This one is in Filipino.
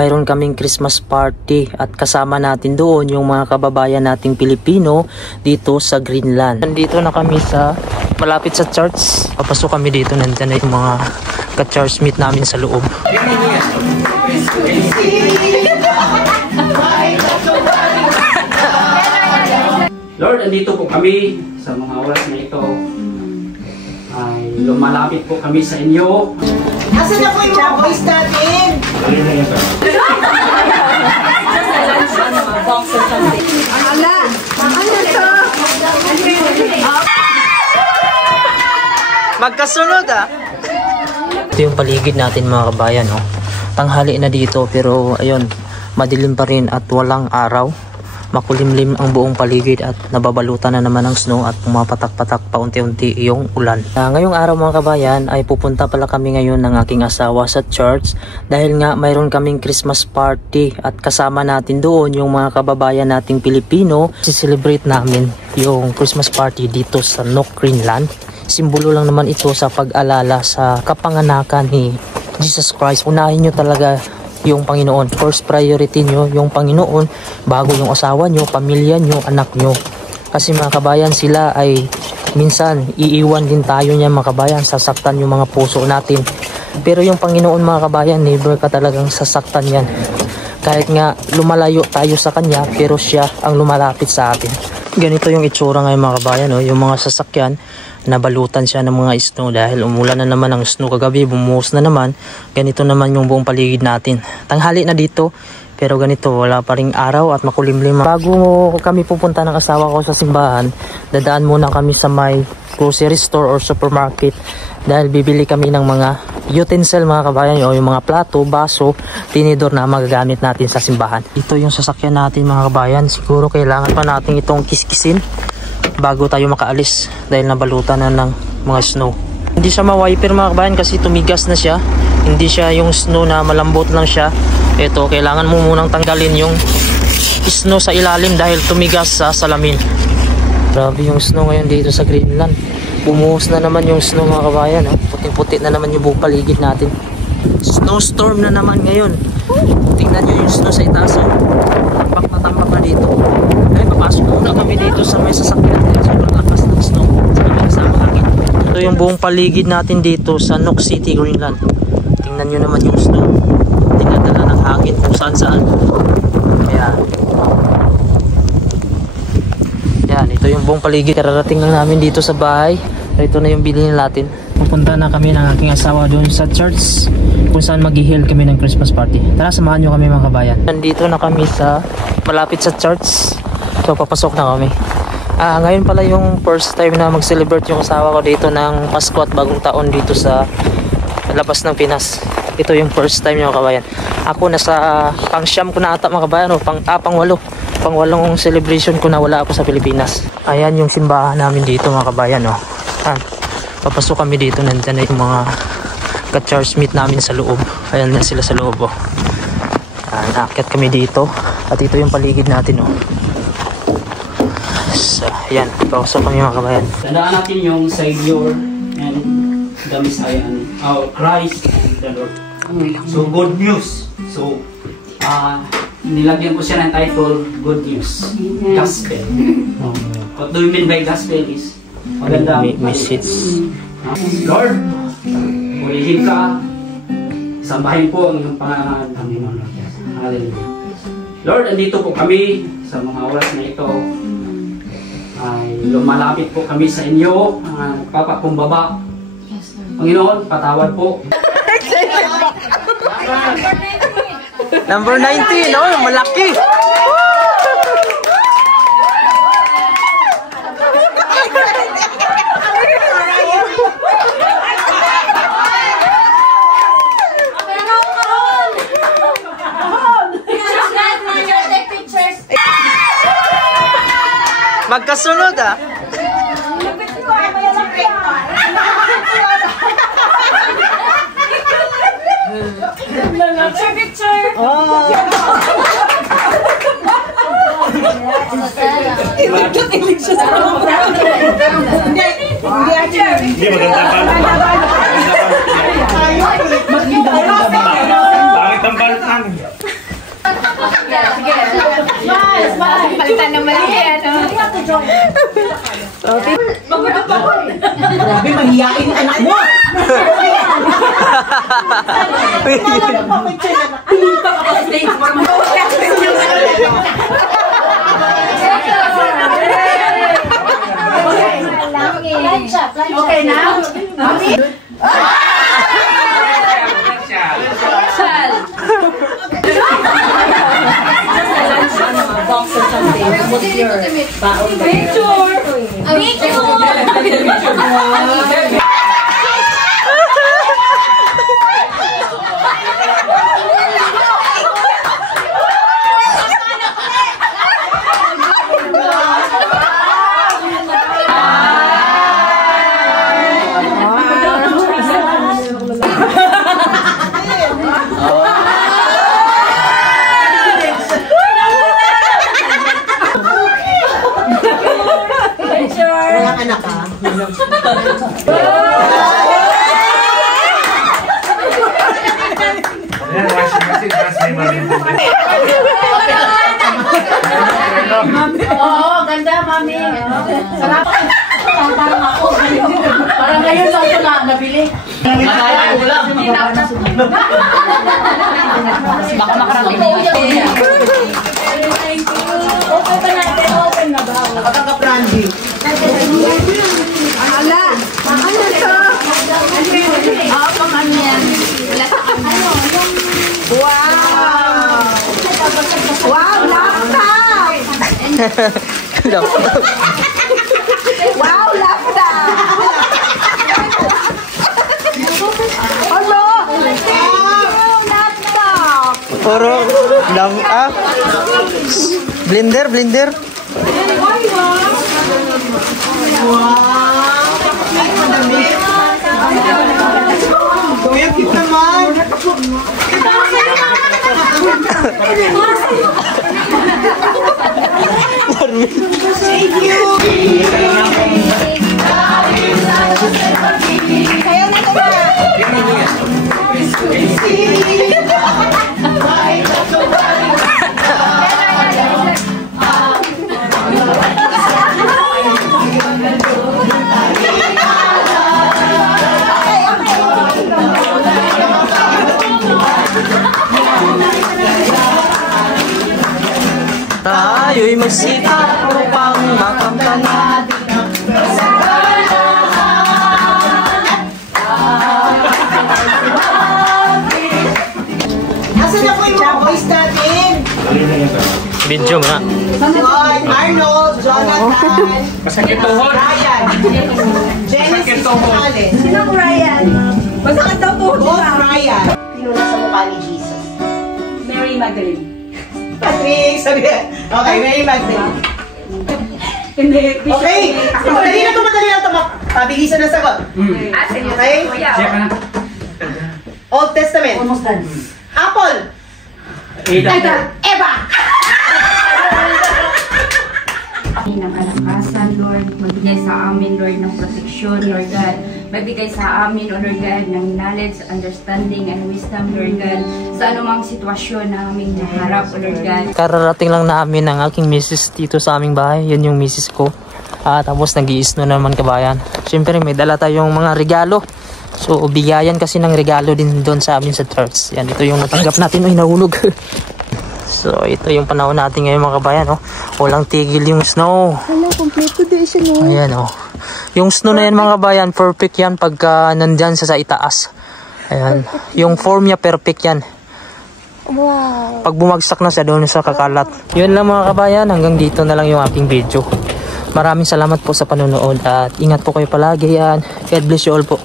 mayroon kaming Christmas party at kasama natin doon yung mga kababayan nating Pilipino dito sa Greenland. Nandito na kami sa malapit sa church. Papasok kami dito, nandiyan na yung mga ka-church meet namin sa loob. Lord, andito po kami sa mga oras na ito. Ay, lumalapit po kami sa inyo. Asan na po yung mga boys natin? Magkasunod ah! Ito yung paligid natin mga kabayan. Oh. Tanghali na dito pero ayun, madilim pa rin at walang araw. Makulimlim ang buong paligid at nababalutan na naman ng snow at pumapatak-patak paunti-unti yung ulan. Ngayong araw mga kabayan ay pupunta pala kami ngayon ng aking asawa sa church dahil nga mayroon kaming Christmas party at kasama natin doon yung mga kababayan nating Pilipino. Si-celebrate namin yung Christmas party dito sa Nuuk, Greenland. Simbolo lang naman ito sa pag-alala sa kapanganakan ni Jesus Christ. Unahin nyo talaga yung Panginoon. First priority nyo yung Panginoon bago yung asawa nyo, pamilya nyo, anak nyo. Kasi mga kabayan, sila ay minsan iiwan din tayo niya mga kabayan, sasaktan yung mga puso natin. Pero yung Panginoon mga kabayan, never ka talagang sasaktan yan. Kahit nga lumalayo tayo sa Kanya, pero siya ang lumalapit sa atin. Ganito yung itsura ngayon mga kabayan, no? Yung mga sasakyan, nabalutan siya ng mga snow dahil umulan na naman ang snow kagabi, bumuhos na naman. Ganito naman yung buong paligid natin. Tanghali na dito pero ganito, wala pa ring araw at makulimlim. Bago kami pupunta ng asawa ko sa simbahan, dadaan muna kami sa may grocery store or supermarket dahil bibili kami ng mga utensil mga kabayan, o yung mga plato, baso, tinidor na magagamit natin sa simbahan. Ito yung sasakyan natin mga kabayan. Siguro kailangan pa natin itong kiskisin bago tayo makaalis dahil nabalutan na ng mga snow. Hindi siya ma-wiper mga kabayan kasi tumigas na siya. Hindi siya yung snow na malambot lang siya. Ito, kailangan mo munang tanggalin yung snow sa ilalim dahil tumigas sa salamin. Grabe yung snow ngayon dito sa Greenland. Bumuhos na naman yung snow mga kabayan. Puting-puti na naman yung buong paligid natin. Snowstorm na naman ngayon. Tingnan nyo yung snow sa itaas. Tampak na tampak na dito. Ay, papasok muna kami dito sa may sasakyan. Sobrang lakas ng snow. Sa kami kasama hangin. Ito yung buong paligid natin dito sa Nuuk City, Greenland. Tingnan nyo naman yung snow. Tinadala ng hangin kung saan-saan. Ayan. Yan, ito yung buong paligid. Kararating lang namin dito sa bahay. Ito na yung bilhin natin. Pupunta na kami ng aking asawa doon sa church kung saan mag-i-held kami ng Christmas party. Tara, samahan nyo kami mga kabayan. Nandito na kami sa malapit sa church. So, papasok na kami. Ngayon pala yung first time na mag-celebrate yung asawa ko dito ng Pasko at Bagong Taon dito sa labas ng Pinas. Ito yung first time yung kabayan. Ako nasa pang-siyam ko na ata mga kabayan, o pang-walo. Pang-walong celebration ko na wala ako sa Pilipinas. Ayan yung simbahan namin dito mga kabayan. Papasok kami dito, nandiyan na yung mga ka-church meet namin sa loob. Ayan na sila sa loob. Naakyat kami dito. At ito yung paligid natin. So, ayan, papasok kami mga kabayan. Tandaan natin yung Savior and the Messiah, our Christ and the Lord. So, good news. So, nilagyan ko siya ng title, Good News. Gospel. What do you mean by gospel is magandang message. Lord, ulihin ka. Sambahin po ang pangalan ng Panginoon. Hallelujah. Lord, andito po kami sa mga oras na ito. Ay, lumalapit po kami sa inyo. Nagpapakumbaba. Panginoon, patawad po. Number 19, malaki. Magkasunod ah. Picture. Oh. Hindi maganda pa. Bakit ang balatan? Palitan naman yan. Grabe, mahihain ang anak mo. Okay na? Walang anak ka. Oo, ganda, mami. Sarap. Parang ako. Parang ngayon lang ito na nabili. Baka makarating. Okay pa natin. Open na ba? Nakakapranji. Ala! Ano to? Oo, pang ano yan. Wow! Wow, laptop! Wow, laptop! Hello! Wow, laptop! Puro lang blender. Kuya, cute naman. Thank you. Kaya na ito ba? Tayo'y magsikap upang makamtan. Asan na po yung mga boys natin? Video nga. Lloyd, Arnold, Jonathan, Masakit tuhod. Ryan, Genesis Gonzalez, Sinong Ryan? Masakit daw po. Boss Ryan. Pinuna sa mukha ni Jesus. Mary Magdalene. Patrick, sabi okay, Mary Magdalene. Okay, madali na ito. Pabilisan na sagot. Okay? Check na. Old Testament. Almost done. Apple. Eva. ng kalakasan, Lord. Magbigay sa amin, Lord, ng proteksyon, Lord God. Magbigay sa amin, O Lord God, ng knowledge, understanding, and wisdom, Lord God, sa anumang sitwasyon na aming naharap, O Lord God. Kararating lang namin ang aking misis dito sa aming bahay. Yun yung misis ko. Tapos nag-iisno naman kabayan. Siyempre may dala tayong mga regalo. So bigayan kasi ng regalo din doon sa amin sa church. Yan, ito yung natanggap natin. Ay, nahulog. So ito yung panahon natin ngayon mga kabayan. Oh. Walang tigil yung snow. Hala, kompleto din siya, no? Ayan oh. Yung snow na yan mga kabayan, perfect yan pagka nandyan sa itaas. Ayan. Yung form niya perfect yan. Wow. Pag bumagsak na siya doon sa kakalat. Yun lang mga kabayan, hanggang dito na lang yung aking video. Maraming salamat po sa panonood at ingat po kayo palagi yan. God bless you all po.